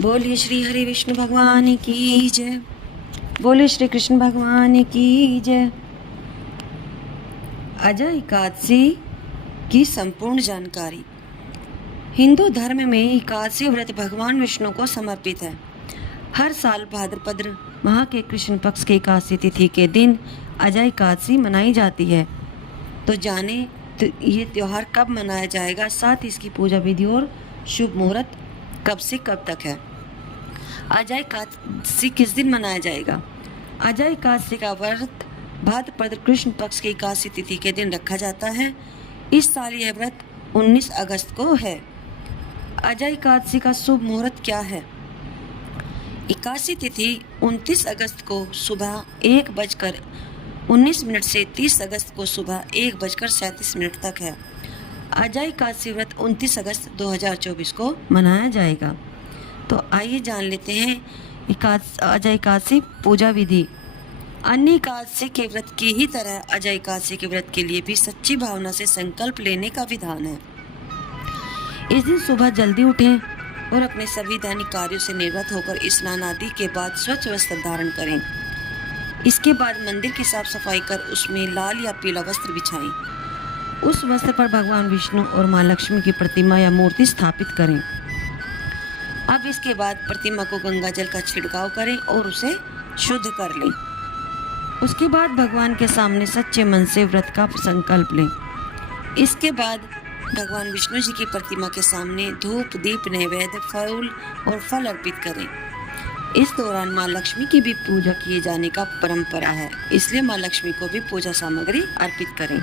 बोलिए श्री हरि विष्णु भगवान की जय। बोलिए श्री कृष्ण भगवान की जय। अजय एकादशी की संपूर्ण जानकारी। हिंदू धर्म में एकादशी व्रत भगवान विष्णु को समर्पित है। हर साल भाद्रपद माह के कृष्ण पक्ष की एकादशी तिथि के दिन अजय एकादशी मनाई जाती है। तो जाने तो ये त्यौहार कब मनाया जाएगा, साथ ही इसकी पूजा विधि और शुभ मुहूर्त कब से कब तक है। अजय एकादशी किस दिन मनाया जाएगा। अजय एकादशी का व्रत भाद्रपद कृष्ण पक्ष की एकादशी तिथि के दिन रखा जाता है। इस साल यह व्रत 19 अगस्त को है। अजय एकादशी का शुभ मुहूर्त क्या है। एकादशी तिथि 29 अगस्त को सुबह 1:19 से 30 अगस्त को सुबह 1:37 तक है। अजय एकादशी व्रत 29 अगस्त 2024 को मनाया जाएगा। तो आइए जान लेते हैं अजय एकादशी पूजा विधि। अन्य एकादशी के व्रत की ही तरह अजय एकादशी के व्रत के लिए भी सच्ची भावना से संकल्प लेने का विधान है। इस दिन सुबह जल्दी उठें और अपने सभी दैनिक कार्यों से निवृत्त होकर स्नान आदि के बाद स्वच्छ वस्त्र धारण करें। इसके बाद मंदिर की साफ सफाई कर उसमें लाल या पीला वस्त्र बिछाएं। उस वस्त्र पर भगवान विष्णु और माँ लक्ष्मी की प्रतिमा या मूर्ति स्थापित करें। अब इसके बाद प्रतिमा को गंगा जल का छिड़काव करें और उसे शुद्ध कर लें। उसके बाद भगवान के सामने सच्चे मन से व्रत का संकल्प लें। इसके बाद भगवान विष्णु जी की प्रतिमा के सामने धूप दीप नैवेद्य फूल और फल अर्पित करें। इस दौरान माँ लक्ष्मी की भी पूजा किए जाने का परंपरा है, इसलिए माँ लक्ष्मी को भी पूजा सामग्री अर्पित करें।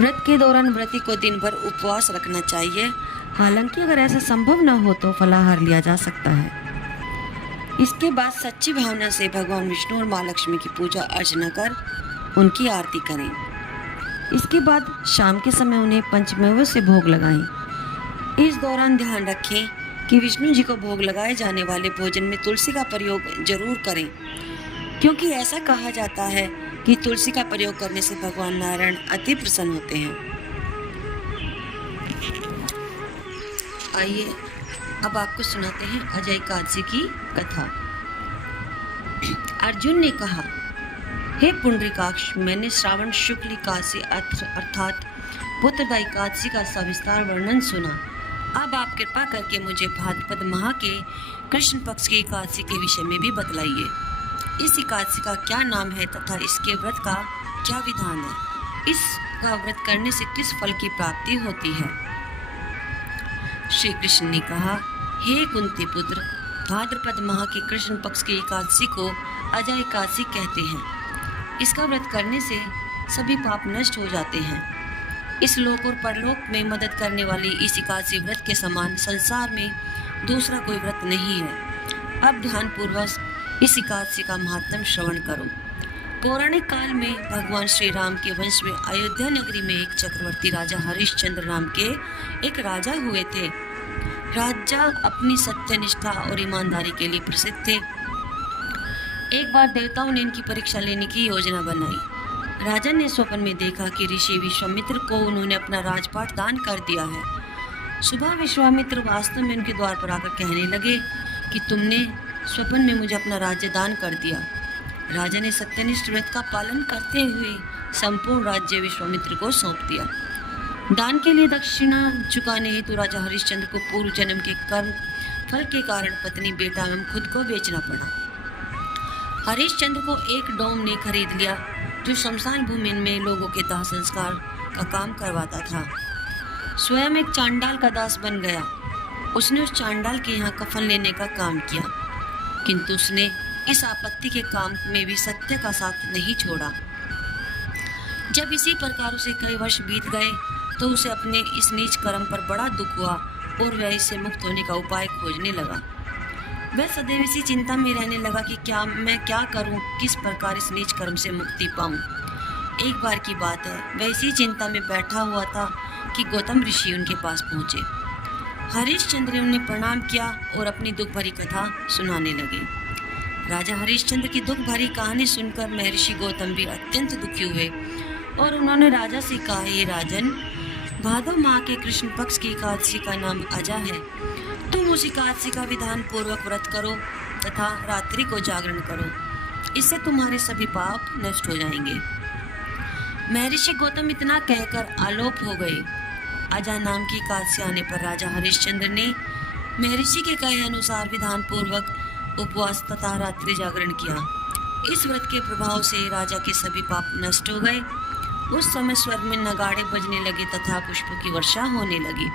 व्रत के दौरान व्रती को दिन भर उपवास रखना चाहिए। हालांकि अगर ऐसा संभव न हो तो फलाहार लिया जा सकता है। इसके बाद सच्ची भावना से भगवान विष्णु और माँ लक्ष्मी की पूजा अर्चना कर उनकी आरती करें। इसके बाद शाम के समय उन्हें पंचमेव से भोग लगाएं। इस दौरान ध्यान रखें कि विष्णु जी को भोग लगाए जाने वाले भोजन में तुलसी का प्रयोग जरूर करें, क्योंकि ऐसा कहा जाता है कि तुलसी का प्रयोग करने से भगवान नारायण अति प्रसन्न होते हैं। आइए अब आपको सुनाते हैं अजय एकादशी की कथा। अर्जुन ने कहा, हे पुंडरीकाक्ष, मैंने श्रावण शुक्ल एकादशी अर्थात पुत्रदा एकादशी का सविस्तार वर्णन सुना। अब आप कृपा करके मुझे भाद्रपद माह के कृष्ण पक्ष की एकादशी के विषय में भी बतलाइए। इस एकादशी का क्या नाम है तथा इसके व्रत का क्या विधान है। इसका व्रत करने से किस फल की प्राप्ति होती है। श्री कृष्ण ने कहा, हे कुंती पुत्र, भाद्रपद माह के कृष्ण पक्ष की एकादशी को अजय एकादशी कहते हैं। इसका व्रत करने से सभी पाप नष्ट हो जाते हैं। इस लोक और परलोक में मदद करने वाली इस एकादशी व्रत के समान संसार में दूसरा कोई व्रत नहीं है। अब ध्यानपूर्वक इस एकादशी का महात्म्य श्रवण करो। पौराणिक काल में भगवान श्री राम के वंश में अयोध्या नगरी में एक चक्रवर्ती राजा हरिश्चंद्र नाम के एक राजा हुए थे। राजा अपनी सत्यनिष्ठा और ईमानदारी के लिए प्रसिद्ध थे। एक बार देवताओं ने इनकी परीक्षा लेने की योजना बनाई। राजा ने स्वप्न में देखा कि ऋषि विश्वामित्र को उन्होंने अपना राजपाट दान कर दिया है। सुबह विश्वामित्र वास्तव में उनके द्वार पर आकर कहने लगे कि तुमने स्वप्न में मुझे अपना राज्य दान कर दिया। राजा ने सत्यनिष्ठ व्रत का पालन करते हुए संपूर्ण राज्य विश्वामित्र को सौंप दिया। दान के लिए दक्षिणा चुकाने हेतु राजा हरिश्चंद्र को पूर्व जन्म के कर्म फल के कारण पत्नी बेटा एवं खुद को बेचना पड़ा। हरिश्चंद्र को एक डोम ने खरीद लिया जो शमशान भूमि में लोगों के दाह संस्कार का काम करवाता था। स्वयं एक चांडाल का दास बन गया। उसने उस चांडाल के यहाँ कफन लेने का काम किया, किंतु उसने इस आपत्ति के काम में भी सत्य का साथ नहीं छोड़ा। जब इसी प्रकार उसे कई वर्ष बीत गए तो उसे अपने इस नीच कर्म पर बड़ा दुख हुआ और वह इससे मुक्त होने का उपाय खोजने लगा। वह सदैव इसी चिंता में रहने लगा कि मैं क्या करूं, किस प्रकार इस नीच कर्म से मुक्ति पाऊं। एक बार की बात है, वह इसी चिंता में बैठा हुआ था कि गौतम ऋषि उनके पास पहुंचे। हरिश्चंद्र ने उन्हें प्रणाम किया और अपनी दुख भरी कथा सुनाने लगे। राजा हरिश्चंद्र की दुख भरी कहानी सुनकर महर्षि गौतम भी अत्यंत दुखी हुए और उन्होंने राजा से कहा, ये राजन, भादो माह के कृष्ण पक्ष की एकादशी का नाम अजा है। तुम उस एकादशी का विधान पूर्वक व्रत करो तथा रात्रि को जागरण करो, इससे तुम्हारे सभी पाप नष्ट हो जाएंगे। महर्षि गौतम इतना कहकर आलोप हो गए। अजा नाम की एकादशी आने पर राजा हरिश्चंद्र ने महर्षि के कहे अनुसार विधान पूर्वक उपवास तथा रात्रि जागरण किया। इस व्रत के प्रभाव से राजा के सभी पाप नष्ट हो गए। उस समय स्वर्ग में नगाड़े बजने लगे तथा पुष्पों की वर्षा होने लगी।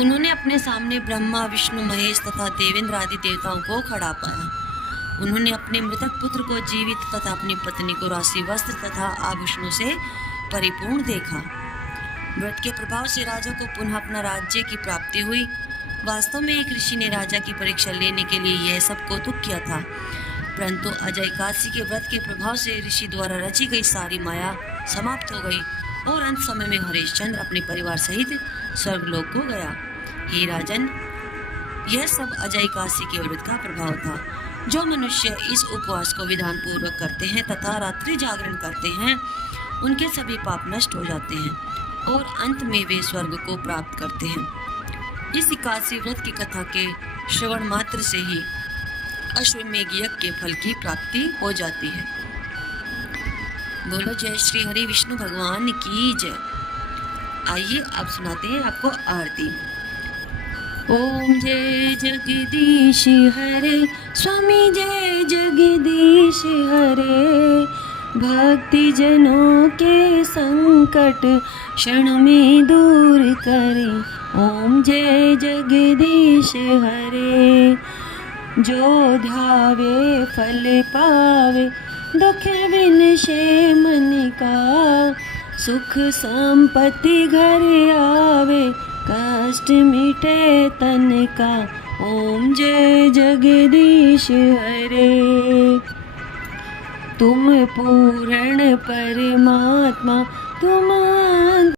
उन्होंने अपने सामने ब्रह्मा, विष्णु, महेश तथा देवेंद्र आदि देवताओं को खड़ा पाया। उन्होंने अपने मृतक पुत्र को जीवित तथा अपनी पत्नी को राशि वस्त्र तथा आभूषणों से परिपूर्ण देखा। व्रत के प्रभाव से राजा को पुनः अपना राज्य की प्राप्ति हुई। वास्तव में एक ऋषि ने राजा की परीक्षा लेने के लिए यह सब कौतुक किया था, परंतु अजय एकादशी के व्रत के प्रभाव से ऋषि द्वारा रची गई सारी माया समाप्त हो गई और अंत समय में हरिश्चंद्र अपने परिवार सहित स्वर्गलोक को गया। हे राजन, यह सब अजय एकादशी के व्रत का प्रभाव था। जो मनुष्य इस उपवास को विधान पूर्वक करते हैं तथा रात्रि जागरण करते हैं, उनके सभी पाप नष्ट हो जाते हैं और अंत में वे स्वर्ग को प्राप्त करते हैं। इस एकादशी व्रत की कथा के श्रवण मात्र से ही अश्वमेघ यज्ञ के फल की प्राप्ति हो जाती है। बोलो जय श्री हरि विष्णु भगवान की जय। आइए अब सुनाते हैं आपको आरती। ओम जय जगदीश हरे, स्वामी जय जगदीश हरे। भक्ति जनों के संकट क्षण में दूर करे। ओम जय जगदीश हरे। जो ध्यावे फल पावे, दुख विनशे मन का। सुख संपत्ति घर आवे, कष्ट मिटे तन का। ओम जय जगदीश हरे। तुम पूर्ण परमात्मा, तुम